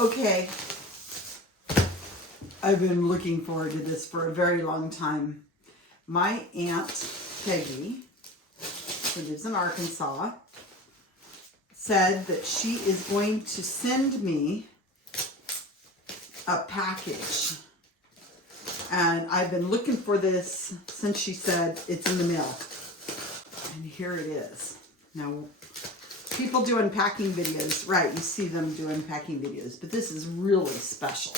Okay, I've been looking forward to this for a very long time. My Aunt Peggy, who lives in Arkansas, said that she is going to send me a package. And I've been looking for this since she said it's in the mail. And here it is. Now, people do unpacking videos, right? You see them do unpacking videos, but this is really special.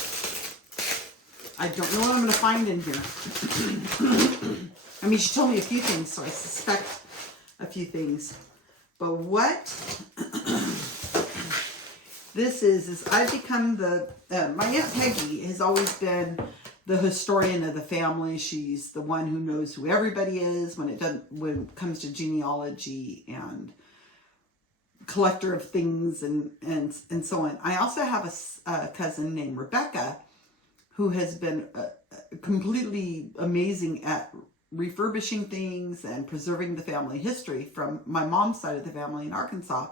I don't know what I'm going to find in here. I mean, she told me a few things, so I suspect a few things. But what this is I've become my Aunt Peggy has always been the historian of the family. She's the one who knows who everybody is when it comes to genealogy and collector of things and so on. I also have a cousin named Rebecca who has been completely amazing at refurbishing things and preserving the family history from my mom's side of the family in Arkansas.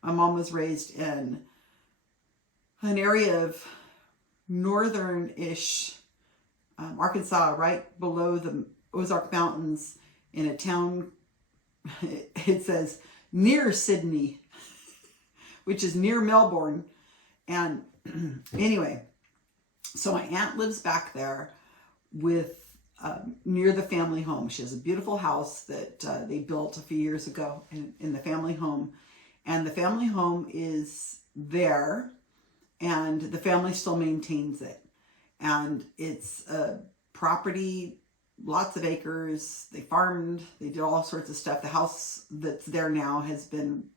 My mom was raised in an area of northern-ish Arkansas, right below the Ozark Mountains, in a town, it says, near Sydney, which is near Melbourne. And anyway, so my aunt lives back there with near the family home. She has a beautiful house that they built a few years ago in the family home. And the family home is there, and the family still maintains it. And it's a property, lots of acres. They farmed, they did all sorts of stuff. The house that's there now has been,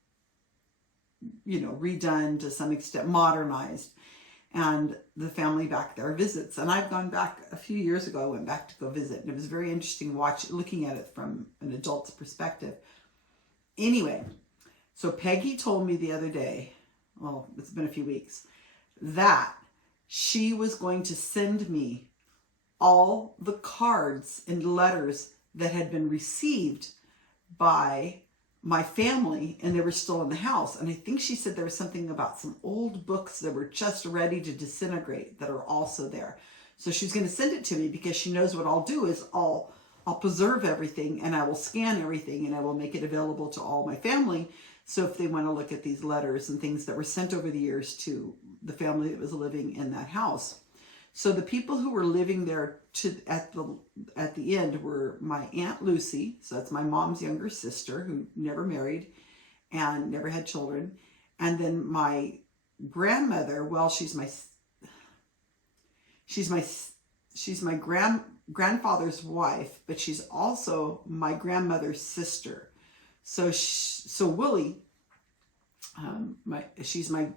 redone to some extent, modernized. And the family back there visits. And I've gone back a few years ago. I went back to go visit. And it was very interesting looking at it from an adult's perspective. Anyway, so Peggy told me the other day, well, it's been a few weeks, that she was going to send me all the cards and letters that had been received by my family, and they were still in the house. And I think she said there was something about some old books that were just ready to disintegrate that are also there. So she's going to send it to me because she knows what I'll do is I'll preserve everything, and I will scan everything, and I will make it available to all my family. So if they want to look at these letters and things that were sent over the years to the family that was living in that house. So the people who were living there at the end were my Aunt Lucy, so that's my mom's younger sister who never married and never had children, and then my grandmother. Well, she's my grandfather's wife, but she's also my grandmother's sister. So Willie, she's my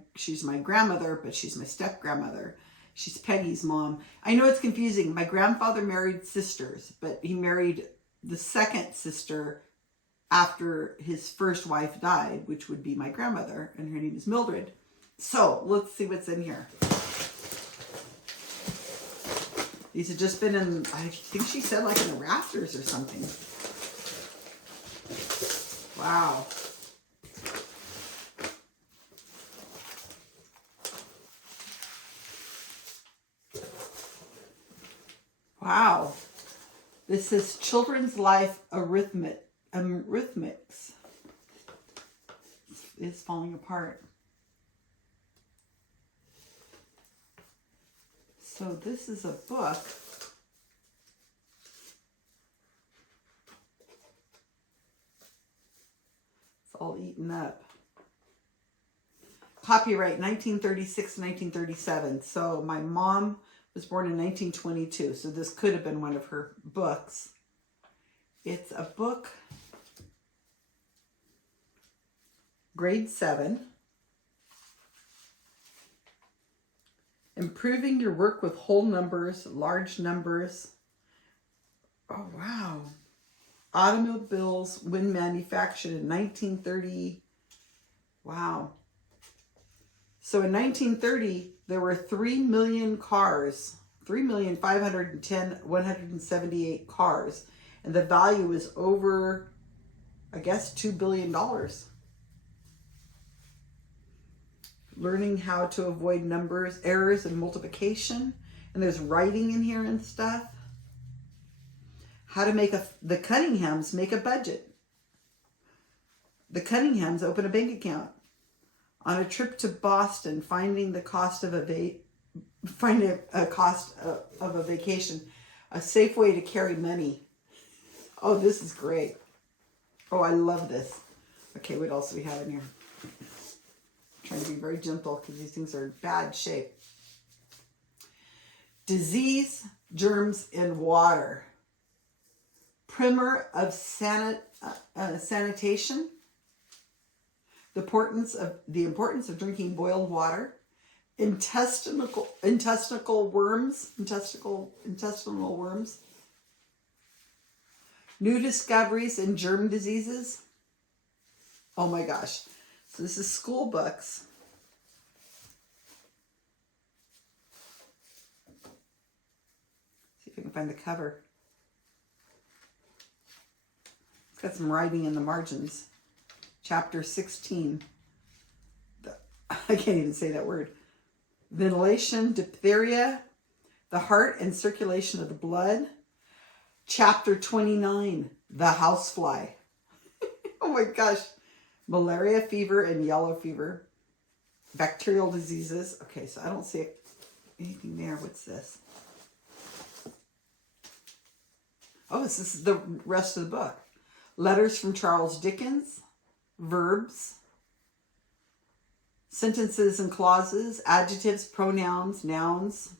grandmother, but she's my step grandmother. She's Peggy's mom. I know it's confusing. My grandfather married sisters, but he married the second sister after his first wife died, which would be my grandmother, and her name is Mildred. So let's see what's in here. These have just been in, I think she said like in the rafters or something. Wow. Wow. This is Children's Life Arithmetics. It's falling apart. So this is a book. It's all eaten up. Copyright 1936, 1937. So my mom was born in 1922, so this could have been one of her books. It's a book, grade 7. Improving your work with whole numbers, large numbers. Oh, wow. Automobiles, when manufactured in 1930. Wow. So in 1930, there were 3 million cars, 3,510,178 cars. And the value was over, I guess, $2 billion. learning how to avoid numbers, errors, and multiplication. And there's writing in here and stuff. How to make the Cunninghams make a budget. The Cunninghams open a bank account. On a trip to Boston, finding a cost of a vacation, a safe way to carry money. Oh, this is great. Oh, I love this. Okay, what else do we have in here? I'm trying to be very gentle because these things are in bad shape. Disease, germs, in water. Primer of sanitation. The importance of drinking boiled water. Intestinal worms. New discoveries in germ diseases. Oh my gosh. So this is school books. See if I can find the cover. It's got some writing in the margins. Chapter 16. I can't even say that word. Ventilation, diphtheria, the heart and circulation of the blood. Chapter 29, the housefly. Oh my gosh. Malaria, fever, and yellow fever. Bacterial diseases. Okay, so I don't see anything there. What's this? Oh, this is the rest of the book. Letters from Charles Dickens. Verbs. Sentences and clauses. Adjectives, pronouns, nouns.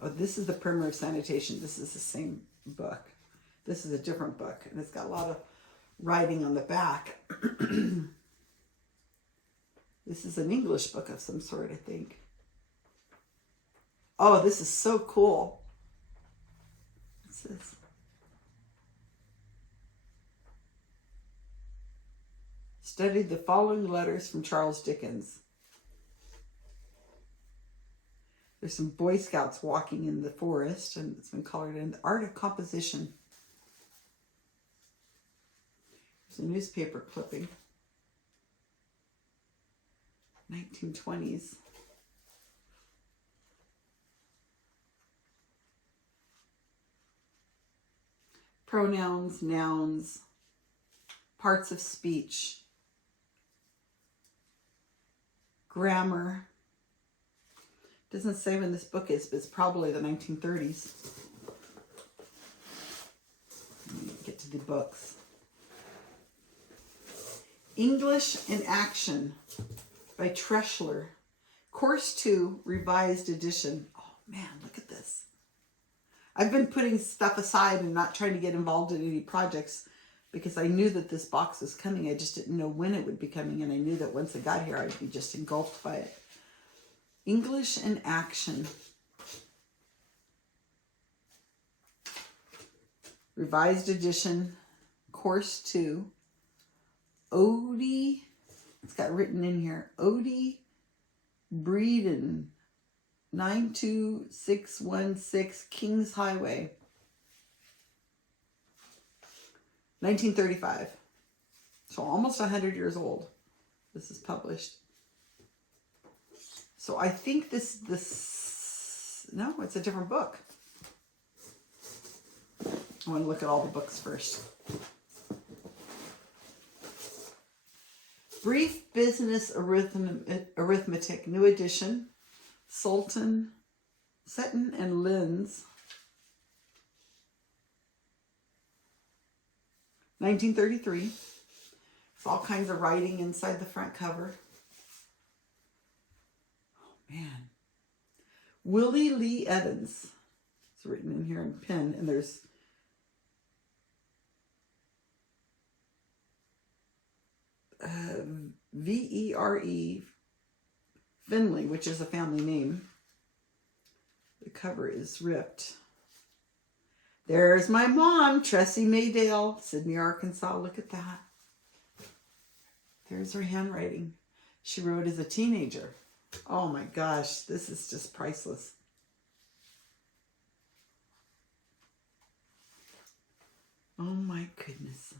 Oh, this is the Primer of Sanitation. This is the same book. This is a different book, and it's got a lot of writing on the back. This is an English book of some sort, I think. Oh, this is so cool. What's this? Studied the following letters from Charles Dickens. There's some Boy Scouts walking in the forest, and it's been colored in. The art of composition. There's a newspaper clipping. 1920s. Pronouns, nouns, parts of speech, grammar. Doesn't say when this book is, but it's probably the 1930s. Let me get to the books. English in Action by Treschler. Course 2, revised edition. Oh man, look at this. I've been putting stuff aside and not trying to get involved in any projects because I knew that this box was coming. I just didn't know when it would be coming, and I knew that once it got here, I'd be just engulfed by it. English in Action. Revised edition, Course 2. Odie, it's got written in here, Odie Breeden, 92616 Kings Highway, 1935. So almost 100 years old. This is published. So I think no, it's a different book. I want to look at all the books first. Brief Business Arithmetic, new edition. Seton and Linz. 1933. It's all kinds of writing inside the front cover. Oh, man. Willie Lee Evans. It's written in here in pen, and there's V-E-R-E Finley, which is a family name. The cover is ripped. There's my mom, Tressie Maydale, Sydney, Arkansas. Look at that. There's her handwriting. She wrote as a teenager. Oh my gosh, this is just priceless. Oh my goodness.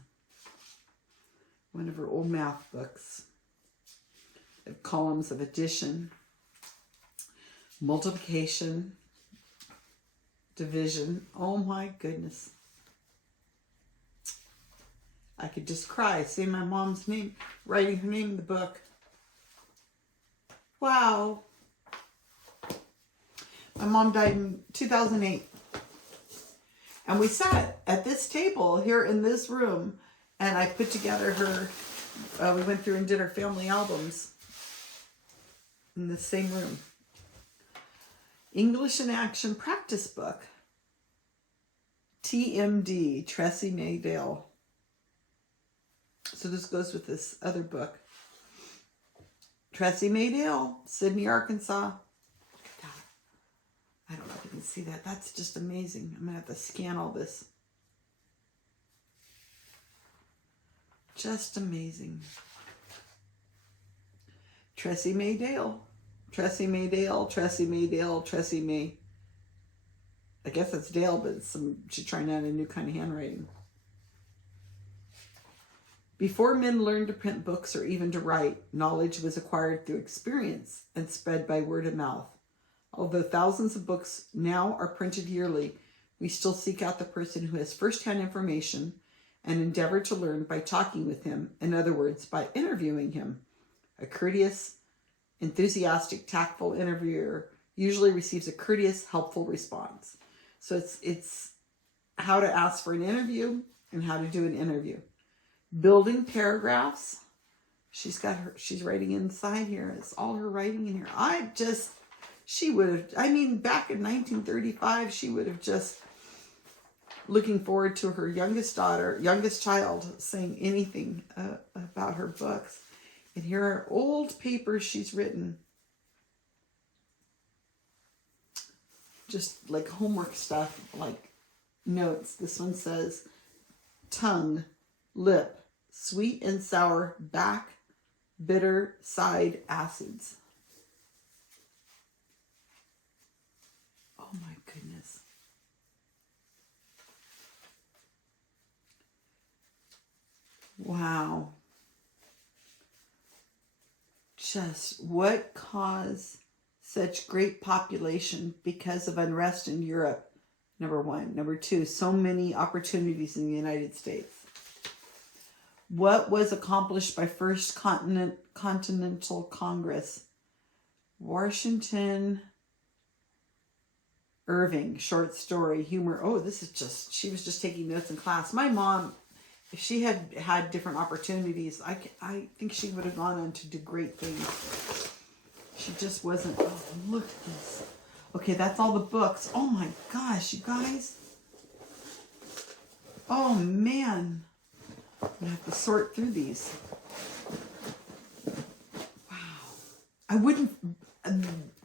One of her old math books. Columns of addition, multiplication, division. Oh my goodness. I could just cry seeing my mom's name, writing her name in the book. Wow. My mom died in 2008. And we sat at this table here in this room, and I put together her, we went through and did her family albums in the same room. English in Action Practice Book. TMD, Tressie Mae Dale. So this goes with this other book. Tressie Mae Dale, Sydney, Arkansas. Look at that. I don't know if you can see that. That's just amazing. I'm going to have to scan all this. Just amazing. Tressie Mae Dale. Tressie Mae Dale, Tressie Mae Dale, Tressie Mae. I guess that's Dale, but she's trying out a new kind of handwriting. Before men learned to print books or even to write, knowledge was acquired through experience and spread by word of mouth. Although thousands of books now are printed yearly, we still seek out the person who has first-hand information and endeavor to learn by talking with him, in other words, by interviewing him. A courteous, enthusiastic, tactful interviewer usually receives a courteous, helpful response. So it's how to ask for an interview and how to do an interview. Building paragraphs. She's writing inside here. It's all her writing in here. She would have, back in 1935, she would have just looking forward to her youngest child saying anything about her books. And here are old papers she's written. Just like homework stuff, like notes. This one says, tongue, lip, sweet and sour, back, bitter, side, acids. Oh my goodness. Wow. Just what caused such great population because of unrest in Europe? Number one. Number two, so many opportunities in the United States. What was accomplished by First Continental Congress? Washington Irving, short story, humor. Oh, she was just taking notes in class. My mom, if she had had different opportunities, I think she would have gone on to do great things. She just wasn't. Oh, look at this. Okay, that's all the books. Oh my gosh, you guys. Oh man. I'm going to have to sort through these. Wow. I wouldn't.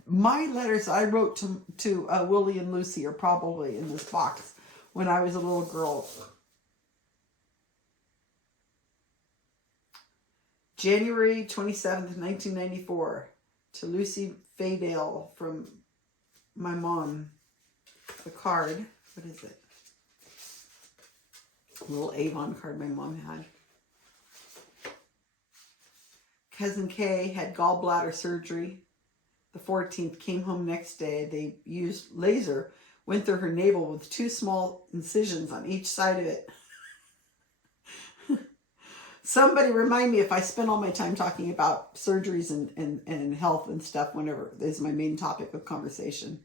My letters I wrote to Willie and Lucy are probably in this box when I was a little girl. January 27th, 1994, to Lucy Faydale from my mom. The card, what is it? A little Avon card my mom had. Cousin Kay had gallbladder surgery. The 14th, came home next day. They used laser, went through her navel with 2 small incisions on each side of it. Somebody remind me if I spend all my time talking about surgeries and health and stuff whenever this is my main topic of conversation.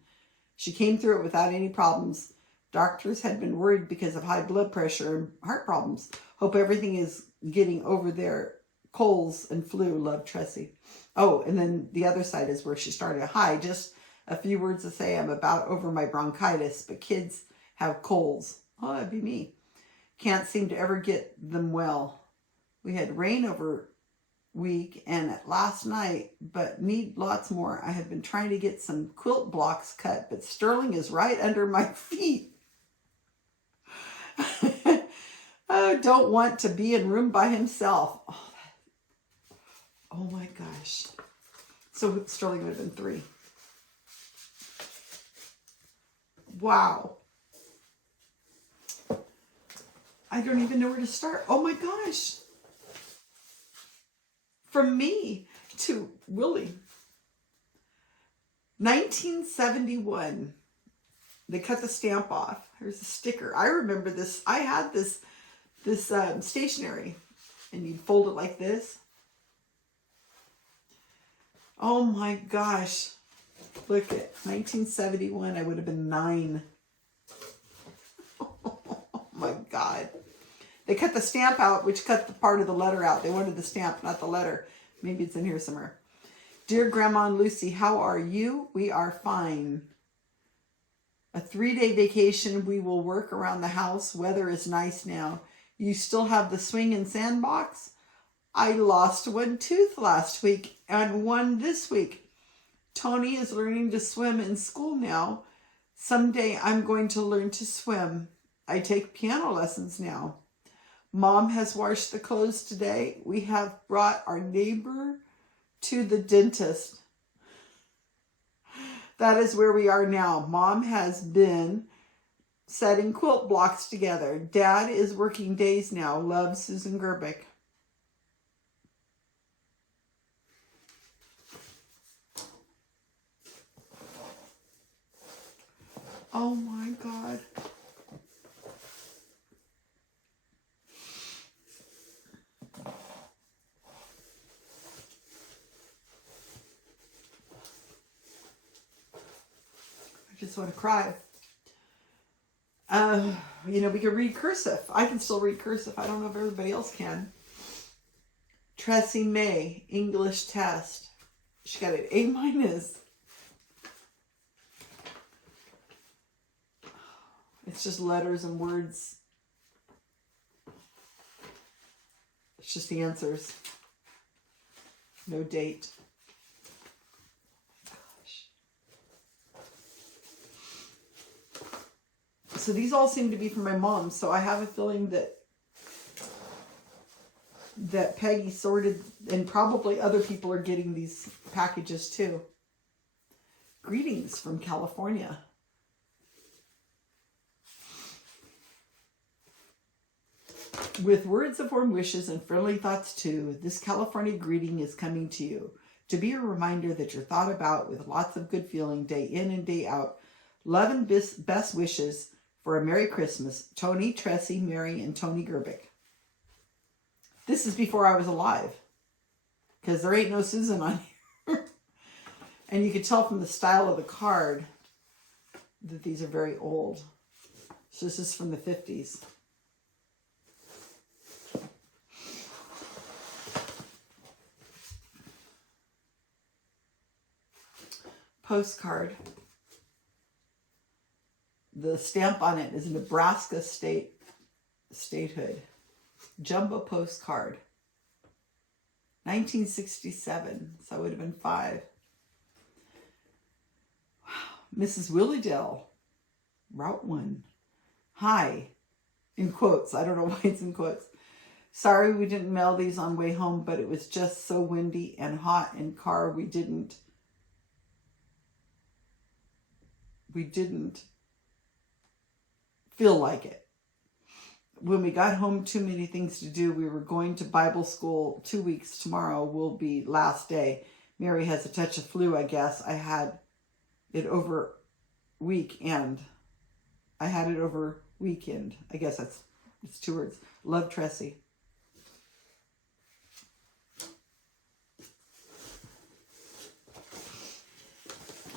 She came through it without any problems. Doctors had been worried because of high blood pressure and heart problems. Hope everything is getting over their colds and flu. Love, Tressie. Oh, and then the other side is where she started. Hi, just a few words to say. I'm about over my bronchitis, but kids have colds. Oh, that'd be me. Can't seem to ever get them well. We had rain over week and last night, but need lots more. I have been trying to get some quilt blocks cut, but Sterling is right under my feet. I don't want to be in room by himself. Oh my gosh. So Sterling would have been 3. Wow. I don't even know where to start. Oh my gosh. from me to Willie. 1971. They cut the stamp off. Here's a sticker. I remember this. I had this stationery, and you'd fold it like this. Oh my gosh. Look at 1971. I would have been 9. Oh my God. They cut the stamp out, which cut the part of the letter out. They wanted the stamp, not the letter. Maybe it's in here somewhere. Dear Grandma and Lucy, how are you? We are fine. A 3-day vacation. We will work around the house. Weather is nice now. You still have the swing and sandbox? I lost one tooth last week and one this week. Tony is learning to swim in school now. Someday I'm going to learn to swim. I take piano lessons now. Mom has washed the clothes today. We have brought our neighbor to the dentist. That is where we are now. Mom has been setting quilt blocks together. Dad is working days now. Love, Susan Gerbic. Oh my God. I just want to cry. You know, we can read cursive. I can still read cursive. I don't know if everybody else can. Tressie May, English test. She got an A-. It's just letters and words. It's just the answers. No date. So these all seem to be from my mom. So I have a feeling that Peggy sorted, and probably other people are getting these packages too. Greetings from California. With words of warm wishes and friendly thoughts too, this California greeting is coming to you to be a reminder that you're thought about with lots of good feeling day in and day out. Love and best wishes for a Merry Christmas. Tony, Tressie, Mary, and Tony Gerbic. This is before I was alive, because there ain't no Susan on here. And you could tell from the style of the card that these are very old. So this is from the 50s. Postcard. The stamp on it is Nebraska statehood. Jumbo postcard. 1967. So I would have been 5. Wow. Mrs. Willydale. Route 1. Hi. In quotes. I don't know why it's in quotes. Sorry we didn't mail these on way home, but it was just so windy and hot in car we didn't feel like it. When we got home, too many things to do. We were going to Bible school 2 weeks. Tomorrow will be last day. Mary has a touch of flu, I guess. I had it over weekend. I guess it's 2 words. Love, Tressie.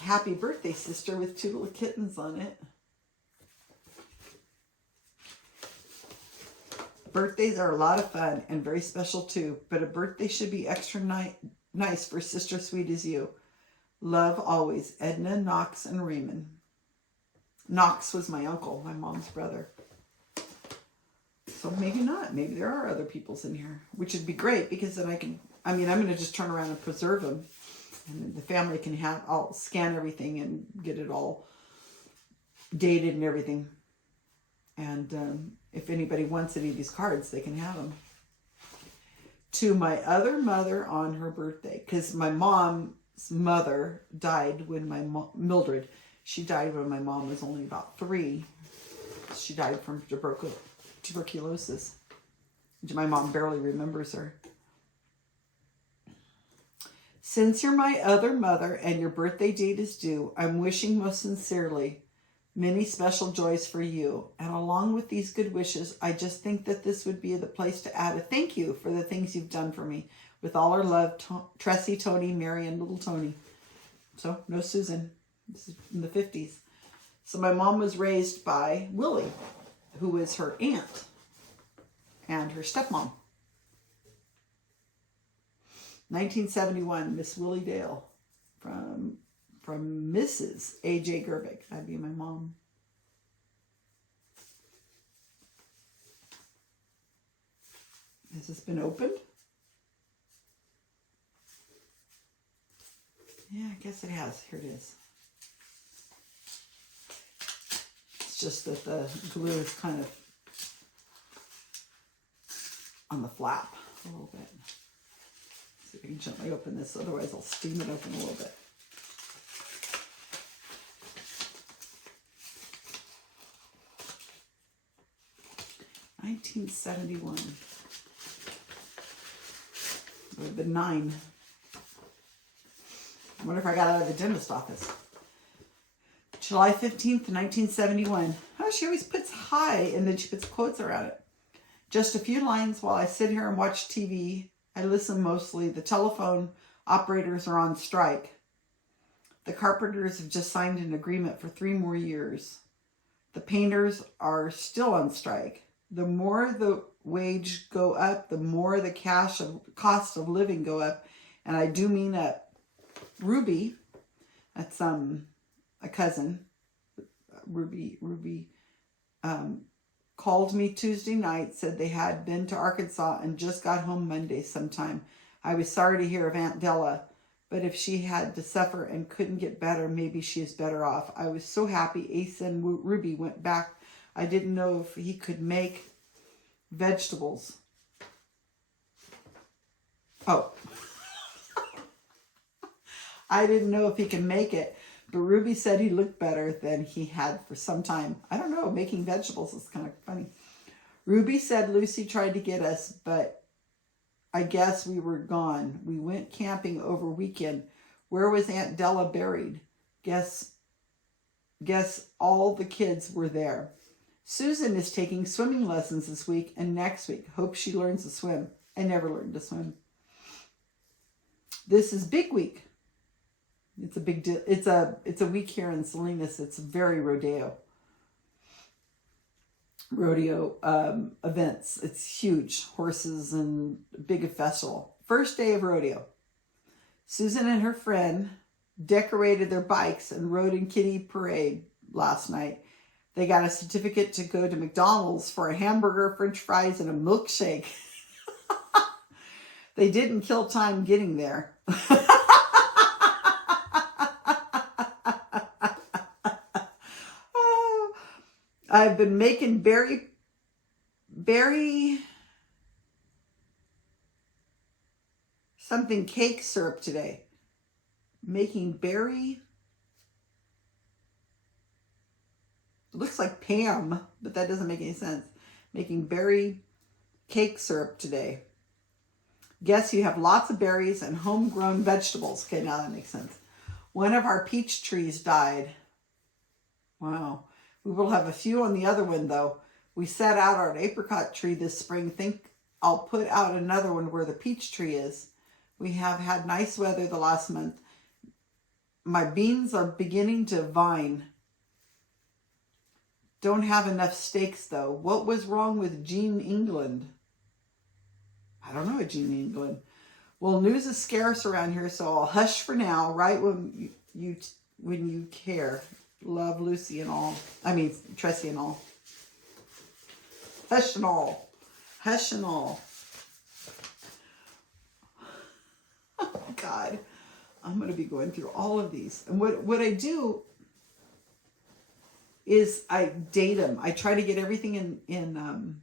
Happy birthday, sister, with 2 little kittens on it. Birthdays are a lot of fun and very special too, but a birthday should be extra nice for sister sweet as you. Love always, Edna, Knox, and Raymond. Knox was my uncle, my mom's brother. So maybe not. Maybe there are other people's in here, which would be great because then I'm going to just turn around and preserve them. And the family can I'll scan everything and get it all dated and everything. And if anybody wants any of these cards, they can have them. To my other mother on her birthday, because my mom's mother died when Mildred, she died when my mom was only about 3. She died from tuberculosis. My mom barely remembers her. Since you're my other mother and your birthday date is due, I'm wishing most sincerely many special joys for you. And along with these good wishes, I just think that this would be the place to add a thank you for the things you've done for me. With all our love, Tressie, Tony, Mary, and little Tony. So, no Susan. This is in the 50s. So my mom was raised by Willie, who was her aunt and her stepmom. 1971, Miss Willie Dale from Mrs. A.J. Gerbic. That'd be my mom. Has this been opened? Yeah, I guess it has. Here it is. It's just that the glue is kind of on the flap a little bit. See if I can gently open this, otherwise I'll steam it open a little bit. $1971. It would have been 9. I wonder if I got out of the dentist office. July 15th, 1971. Oh, she always puts hi and then she puts quotes around it. Just a few lines while I sit here and watch TV. I listen mostly. The telephone operators are on strike. The carpenters have just signed an agreement for 3 more years. The painters are still on strike. The more the wage go up, the more the cost of living go up. And I do mean up. Ruby, that's a cousin, Ruby called me Tuesday night, said they had been to Arkansas and just got home Monday sometime. I was sorry to hear of Aunt Della, but if she had to suffer and couldn't get better, maybe she is better off. I was so happy Ace and Ruby went back. I didn't know if he could make vegetables. Oh. I didn't know if he could make it, but Ruby said he looked better than he had for some time. I don't know, making vegetables is kind of funny. Ruby said Lucy tried to get us, but I guess we were gone. We went camping over weekend. Where was Aunt Della buried? Guess all the kids were there. Susan is taking swimming lessons this week and next week. Hope she learns to swim. I never learned to swim. This is big week. It's a big deal. It's a week here in Salinas. It's very rodeo events. It's huge. Horses and big festival. First day of rodeo. Susan and her friend decorated their bikes and rode in Kitty Parade last night. They got a certificate to go to McDonald's for a hamburger, french fries, and a milkshake. They didn't kill time getting there. I've been making berry something cake syrup today. Making berry. It looks like Pam, but that doesn't make any sense. Making berry cake syrup today. Guess you have lots of berries and homegrown vegetables. Okay, now that makes sense. One of our peach trees died. Wow. We will have a few on the other one, though. We set out our apricot tree this spring. Think I'll put out another one where the peach tree is. We have had nice weather the last month. My beans are beginning to vine. Don't have enough steaks, though. What was wrong with Jean England? I don't know, Jean England. Well, news is scarce around here, so I'll hush for now, right when you care. Love, Lucy and all. I mean, Tressie and all. Hush and all. Hush and all. Oh, God. I'm going to be going through all of these. And what I do is I date them. I try to get everything in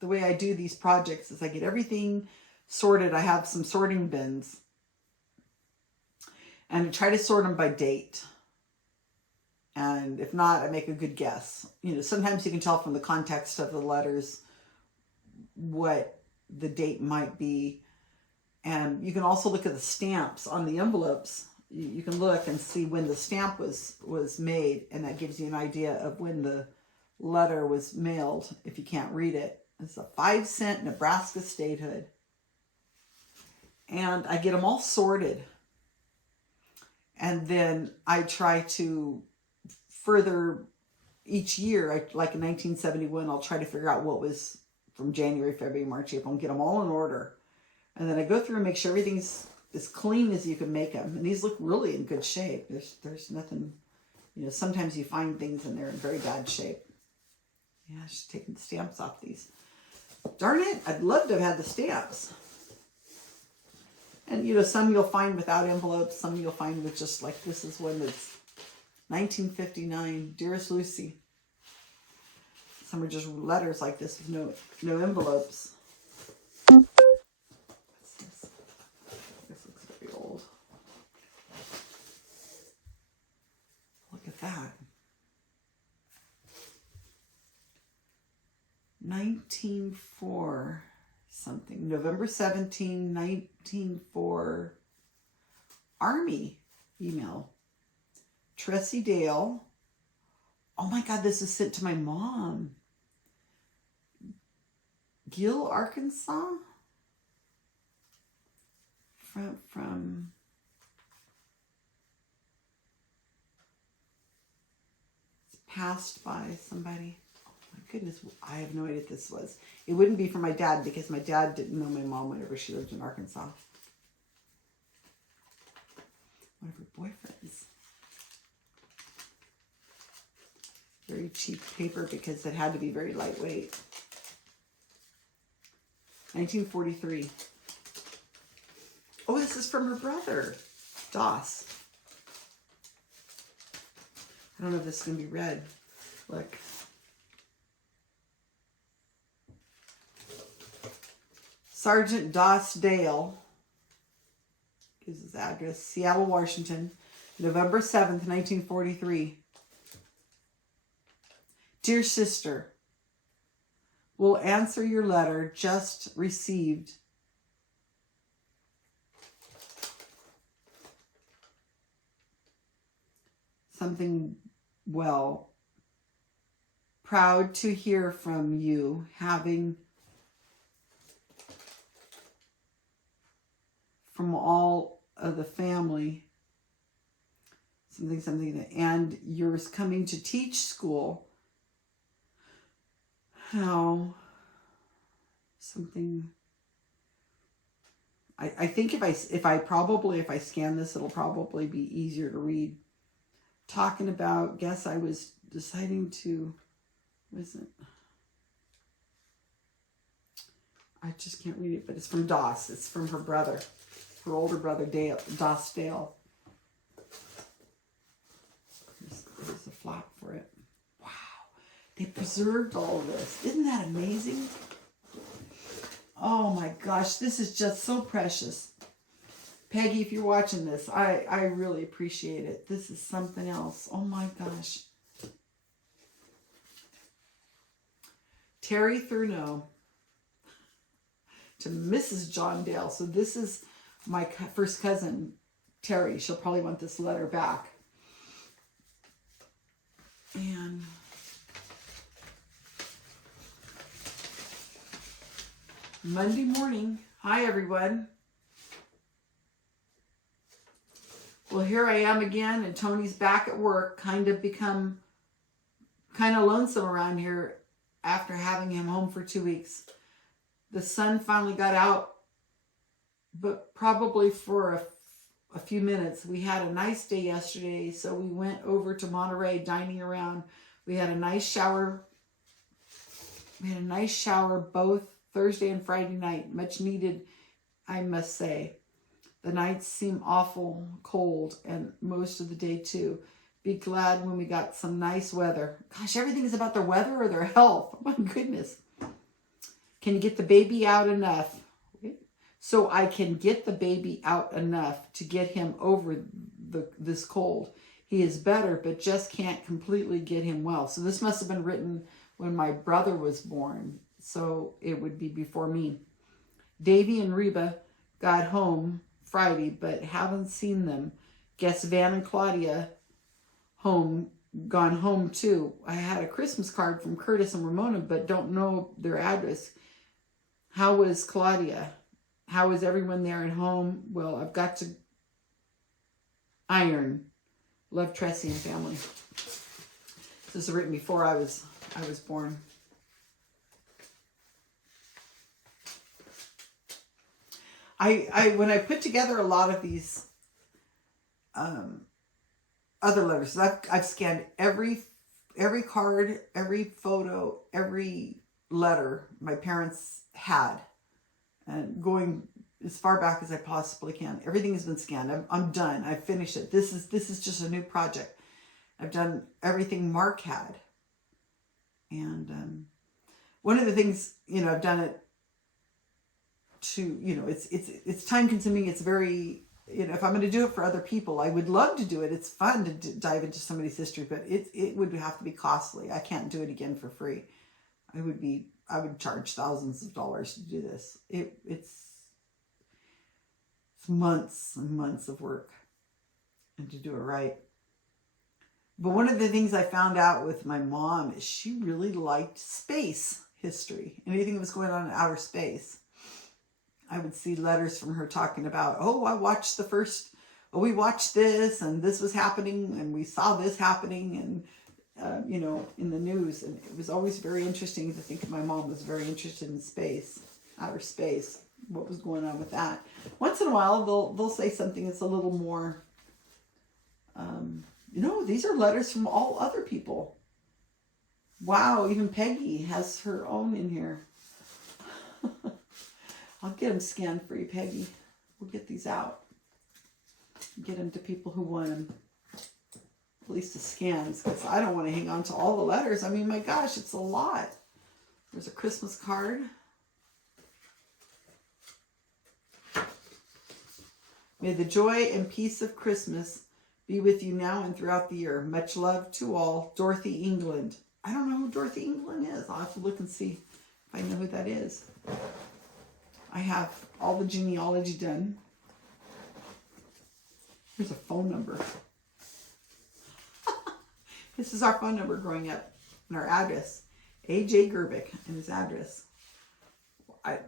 the way I do these projects is I get everything sorted. I have some sorting bins. And I try to sort them by date. And if not, I make a good guess. You know, sometimes you can tell from the context of the letters what the date might be. And you can also look at the stamps on the envelopes. You can look and see when the stamp was made, and that gives you an idea of when the letter was mailed if you can't read it. It's a 5-cent Nebraska statehood. And I get them all sorted. And then I try to further each year, like in 1971, I'll try to figure out what was from January, February, March, April, and get them all in order. And then I go through and make sure everything's as clean as you can make them. And these look really in good shape. There's nothing, sometimes you find things and they're in very bad shape. Yeah, just taking the stamps off these. Darn it, I'd love to have had the stamps. And, some you'll find without envelopes, some you'll find with just like, this is one that's 1959, Dearest Lucy. Some are just letters like this with no envelopes. This looks very old. Look at that. 1904 something. November 17, 1904. Army email. Tressie Dale. Oh my God, this is sent to my mom. Gill, Arkansas. From it's passed by somebody. Oh my goodness, I have no idea what this was. It wouldn't be for my dad because my dad didn't know my mom whenever she lived in Arkansas. One of her boyfriends. Very cheap paper because it had to be very lightweight. 1943. Oh, this is from her brother, Doss. I don't know if this is going to be read. Look. Sergeant Doss Dale gives his address, Seattle, Washington, November 7th, 1943. Dear sister, will answer your letter just received. Something well. Proud to hear from you, having from all of the family. Something, and yours coming to teach school. How something. I think if I scan this, it'll probably be easier to read. Talking about, guess I was deciding to, what is it? I just can't read it, but it's from Doss. It's from her brother, her older brother, Dale, Doss Dale. There's a flap for it. Wow. They preserved all of this. Isn't that amazing? Oh my gosh, this is just so precious. Peggy, if you're watching this, I really appreciate it. This is something else. Oh my gosh. Terry Thurneau to Mrs. John Dale. So this is my first cousin, Terry. She'll probably want this letter back. And Monday morning. Hi, everyone. Well, here I am again, and Tony's back at work, kind of lonesome around here after having him home for 2 weeks. The sun finally got out, but probably for a few minutes. We had a nice day yesterday, so we went over to Monterey, dining around. We had a nice shower. Both Thursday and Friday night. Much needed, I must say. The nights seem awful cold, and most of the day too. Be glad when we got some nice weather. Gosh, everything is about their weather or their health. Oh my goodness. Can you get the baby out enough? So I can get the baby out enough to get him over this cold. He is better, but just can't completely get him well. So this must have been written when my brother was born. So it would be before me. Davy and Reba got home Friday, but haven't seen them. Guess Van and Claudia gone home too. I had a Christmas card from Curtis and Ramona, but don't know their address. How was Claudia? How is everyone there at home? Well, I've got to iron. Love, Tressie and family. This is written before I was born. I when I put together a lot of these other letters, I've scanned every card, every photo, every letter my parents had, and going as far back as I possibly can. Everything has been scanned. I'm done. I've finished it. This is just a new project. I've done everything Mark had, and one of the things, I've done it to, it's time consuming. It's very, if I'm going to do it for other people, I would love to do it. It's fun to dive into somebody's history, but it would have to be costly. I can't do it again for free. I would charge thousands of dollars to do this. It's months and months of work, and to do it right. But one of the things I found out with my mom is she really liked space history. Anything that was going on in outer space. I would see letters from her talking about, I watched we watched this, and this was happening, and we saw this happening, and, in the news. And it was always very interesting to think my mom was very interested in space, outer space, what was going on with that. Once in a while, they'll say something that's a little more, these are letters from all other people. Wow, even Peggy has her own in here. I'll get them scanned for you, Peggy. We'll get these out. Get them to people who want them. At least the scans, because I don't want to hang on to all the letters. I mean, my gosh, it's a lot. There's a Christmas card. May the joy and peace of Christmas be with you now and throughout the year. Much love to all. Dorothy, England. I don't know who Dorothy, England is. I'll have to look and see if I know who that is. I have all the genealogy done. Here's a phone number. This is our phone number growing up, and our address. A.J. Gerbic and his address. I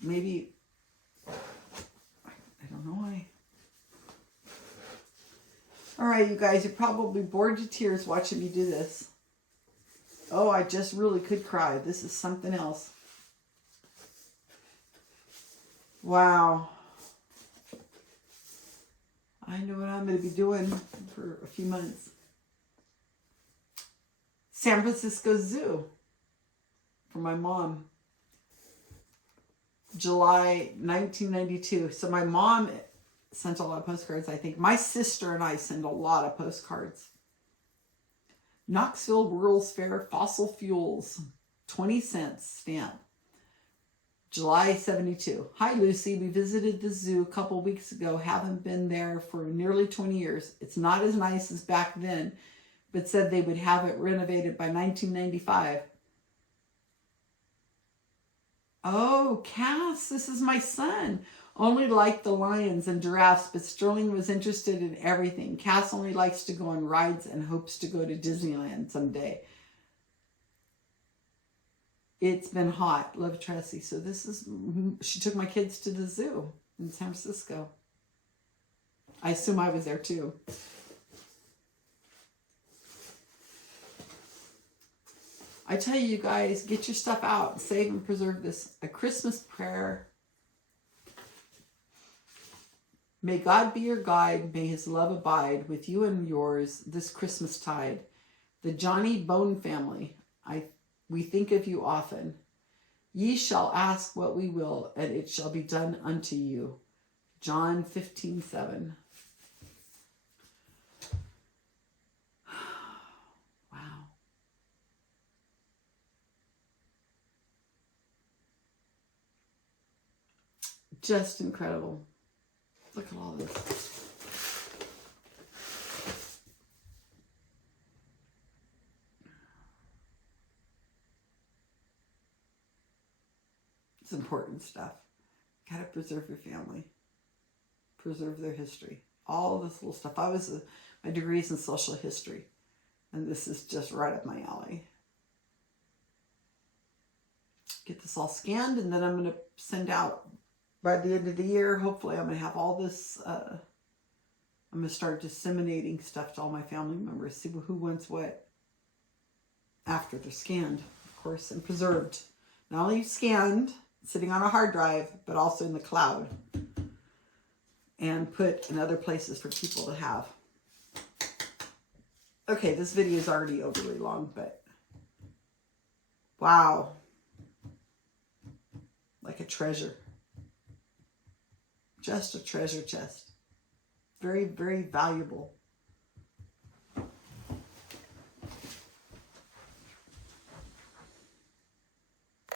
don't know why. All right, you guys, you're probably bored to tears watching me do this. Oh, I just really could cry. This is something else. Wow. I know what I'm going to be doing for a few months. San Francisco Zoo for my mom. July 1992. So my mom sent a lot of postcards, I think. My sister and I send a lot of postcards. Knoxville World's Fair Fossil Fuels. 20 cents stamp. July 72. Hi, Lucy. We visited the zoo a couple weeks ago. Haven't been there for nearly 20 years. It's not as nice as back then, but said they would have it renovated by 1995. Oh, Cass, this is my son. Only liked the lions and giraffes, but Sterling was interested in everything. Cass only likes to go on rides and hopes to go to Disneyland someday. It's been hot. Love, Tressie. So she took my kids to the zoo in San Francisco. I assume I was there too. I tell you guys, get your stuff out. Save and preserve this. A Christmas prayer. May God be your guide. May his love abide with you and yours this Christmas tide. The Johnny Bone family. We think of you often. Ye shall ask what we will, and it shall be done unto you. John 15:7. Wow. Just incredible. Look at all this. It's important stuff. Got to preserve your family. Preserve their history. All this little stuff. My degree's in social history. And this is just right up my alley. Get this all scanned, and then I'm going to send out by the end of the year. Hopefully I'm going to have all this. I'm going to start disseminating stuff to all my family members. See who wants what after they're scanned, of course, and preserved. Not only scanned, sitting on a hard drive, but also in the cloud. And put in other places for people to have. Okay, this video is already overly long, but wow. Like a treasure. Just a treasure chest. Very, very valuable.